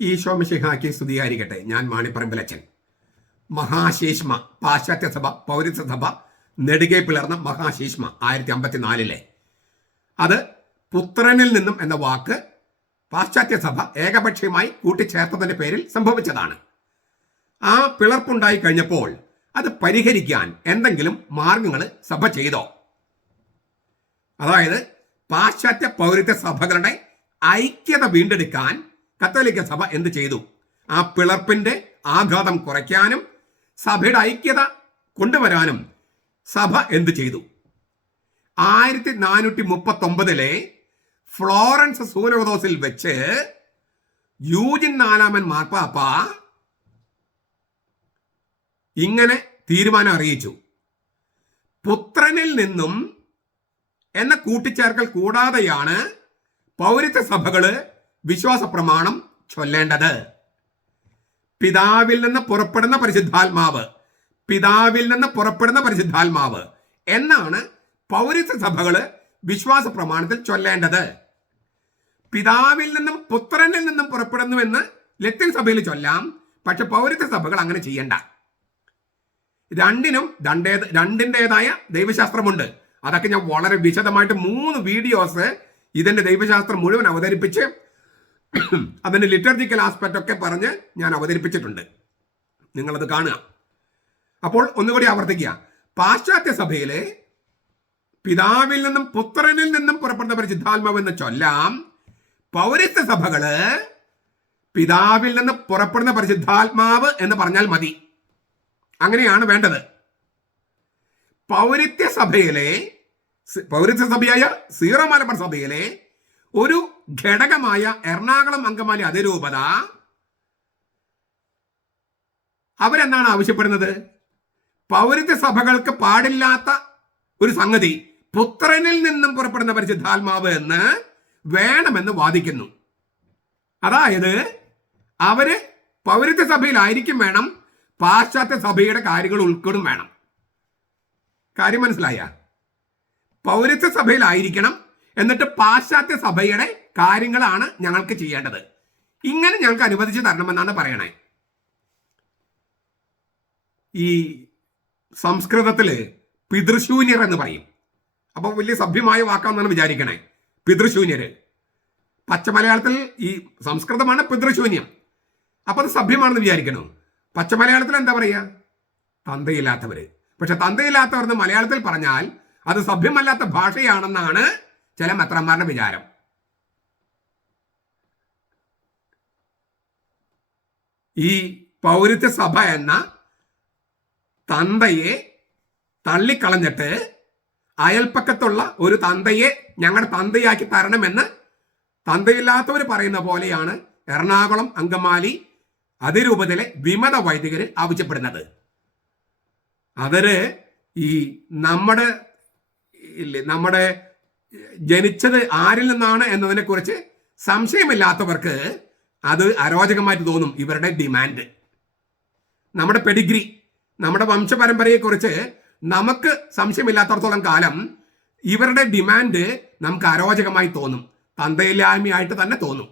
ഈശോ മിശിഹാക്കി സ്തുതിയായിരിക്കട്ടെ ഞാൻ മാണിപ്പറമ്പിലച്ചൻ മഹാശീഷ്മ പാശ്ചാത്യ സഭ പൗരത്വ സഭ നെടുകെ പിളർന്ന മഹാശീഷ്മ ആയിരത്തി അമ്പത്തിനാലിലെ അത് പുത്രനിൽ നിന്നും എന്ന വാക്ക് പാശ്ചാത്യ സഭ ഏകപക്ഷീയമായി കൂട്ടിച്ചേർത്തതിന്റെ പേരിൽ സംഭവിച്ചതാണ്. ആ പിളർപ്പുണ്ടായി കഴിഞ്ഞപ്പോൾ അത് പരിഹരിക്കാൻ എന്തെങ്കിലും മാർഗങ്ങൾ സഭ ചെയ്തോ? അതായത് പാശ്ചാത്യ പൗരത്വ സഭകളുടെ ഐക്യത വീണ്ടെടുക്കാൻ കത്തോലിക്ക സഭ എന്ത് ചെയ്തു? ആ പിളർപ്പിന്റെ ആഘാതം കുറയ്ക്കാനും സഭയുടെ ഐക്യത കൊണ്ടുവരാനും സഭ എന്ത് ചെയ്തു? ആയിരത്തി നാനൂറ്റി മുപ്പത്തി ഒമ്പതിലെ ഫ്ലോറൻസ് സൂര്യോദോസിൽ വെച്ച് യൂജിൻ നാലാമൻ മാർപ്പാപ്പ ഇങ്ങനെ തീരുമാനം അറിയിച്ചു. പുത്രനിൽ നിന്നും എന്ന കൂട്ടിച്ചേർക്കൽ കൂടാതെയാണ് പൗരത്വ സഭകൾ വിശ്വാസ പ്രമാണം ചൊല്ലേണ്ടത്. പിതാവിൽ നിന്ന് പുറപ്പെടുന്ന പരിശുദ്ധാത്മാവ് പിതാവിൽ നിന്ന് പുറപ്പെടുന്ന പരിശുദ്ധാത്മാവ് എന്നാണ് പൗരത്വ സഭകൾ വിശ്വാസ പ്രമാണത്തിൽ ചൊല്ലേണ്ടത്. പിതാവിൽ നിന്നും പുത്രനിൽ നിന്നും പുറപ്പെടുന്നുവെന്ന് ലത്തിൻ സഭയിൽ ചൊല്ലാം പക്ഷെ പൗരത്വ സഭകൾ അങ്ങനെ ചെയ്യണ്ട. രണ്ടിനും രണ്ടേ രണ്ടിന്റെതായ ദൈവശാസ്ത്രമുണ്ട്. അതൊക്കെ ഞാൻ വളരെ വിശദമായിട്ട് മൂന്ന് വീഡിയോസ് ഇതിന്റെ ദൈവശാസ്ത്രം മുഴുവൻ അവതരിപ്പിച്ച് അതിന്റെ ലിറ്റർജിക്കൽ ആസ്പെക്റ്റ് ഒക്കെ പറഞ്ഞ് ഞാൻ അവതരിപ്പിച്ചിട്ടുണ്ട്. നിങ്ങളത് കാണുക. അപ്പോൾ ഒന്നുകൂടി ആവർത്തിക്കുക. പാശ്ചാത്യ സഭയിലെ പിതാവിൽ നിന്നും പുത്രനിൽ നിന്നും പുറപ്പെടുന്ന പരിശുദ്ധാത്മാവെന്ന് ചൊല്ലാം പൗരത്വ സഭകൾ പിതാവിൽ നിന്ന് പുറപ്പെടുന്ന പരിശുദ്ധാത്മാവ് എന്ന് പറഞ്ഞാൽ മതി. അങ്ങനെയാണ് വേണ്ടത്. പൗരത്യ സഭയിലെ പൗരത്യ സഭയായ സീറോ മലബാർ സഭയിലെ ഒരു ഘടകമായ എറണാകുളം അങ്കമാലി അതിരൂപത. അവരെന്താണ് ആവശ്യപ്പെടുന്നത്? പൗരത്വ സഭകൾക്ക് പാടില്ലാത്ത ഒരു സംഗതി. പുത്രനിൽ നിന്നും പുറപ്പെടുന്ന പരിശുദ്ധാത്മാവ് എന്ന് വേണമെന്ന് വാദിക്കുന്നു. അതായത് അവർ പൗരത്വ സഭയിലായിരിക്കും വേണം പാശ്ചാത്യ സഭയുടെ കാര്യങ്ങൾ ഉൾക്കൊള്ളും വേണം. കാര്യം മനസ്സിലായ? പൗരത്വ സഭയിലായിരിക്കണം എന്നിട്ട് പാശ്ചാത്യ സഭയുടെ കാര്യങ്ങളാണ് ഞങ്ങൾക്ക് ചെയ്യേണ്ടത്. ഇങ്ങനെ ഞങ്ങൾക്ക് അനുവദിച്ച് തരണമെന്നാണ് പറയണേ. ഈ സംസ്കൃതത്തിൽ പിതൃശൂന്യർ എന്ന് പറയും. അപ്പോൾ വലിയ സഭ്യമായ വാക്കാന്നാണ് വിചാരിക്കണേ. പിതൃശൂന്യര്. പച്ചമലയാളത്തിൽ ഈ സംസ്കൃതമാണ് പിതൃശൂന്യം. അപ്പോൾ അത് സഭ്യമാണെന്ന് വിചാരിക്കണോ? പച്ചമലയാളത്തിൽ എന്താ പറയുക തന്തയില്ലാത്തവർ പക്ഷെ തന്തയില്ലാത്തവർ എന്ന് മലയാളത്തിൽ പറഞ്ഞാൽ അത് സഭ്യമല്ലാത്ത ഭാഷയാണെന്നാണ് ചില മെത്രന്മാരുടെ വിചാരം. ഈ പൗരത്വ സഭ എന്ന തന്തയെ തള്ളിക്കളഞ്ഞിട്ട് അയൽപ്പക്കത്തുള്ള ഒരു തന്തയെ ഞങ്ങളുടെ തന്തയാക്കി തരണമെന്ന് തന്തയില്ലാത്തവർ പറയുന്ന പോലെയാണ് എറണാകുളം അങ്കമാലി അതിരൂപതയിലെ വിമത വൈദികർ ആവശ്യപ്പെടുന്നത്. അവർ ഈ നമ്മുടെ ഇല്ലേ നമ്മുടെ ജനിച്ചത് ആരിൽ നിന്നാണ് എന്നതിനെ കുറിച്ച് സംശയമില്ലാത്തവർക്ക് അത് അരോചകമായിട്ട് തോന്നും ഇവരുടെ ഡിമാൻഡ് നമ്മുടെ പെഡിഗ്രി നമ്മുടെ വംശപരമ്പരയെക്കുറിച്ച് നമുക്ക് സംശയമില്ലാത്തടത്തോളം കാലം ഇവരുടെ ഡിമാൻഡ് നമുക്ക് അരോചകമായി തോന്നും. തന്തയില്ലായ്മയായിട്ട് തന്നെ തോന്നും.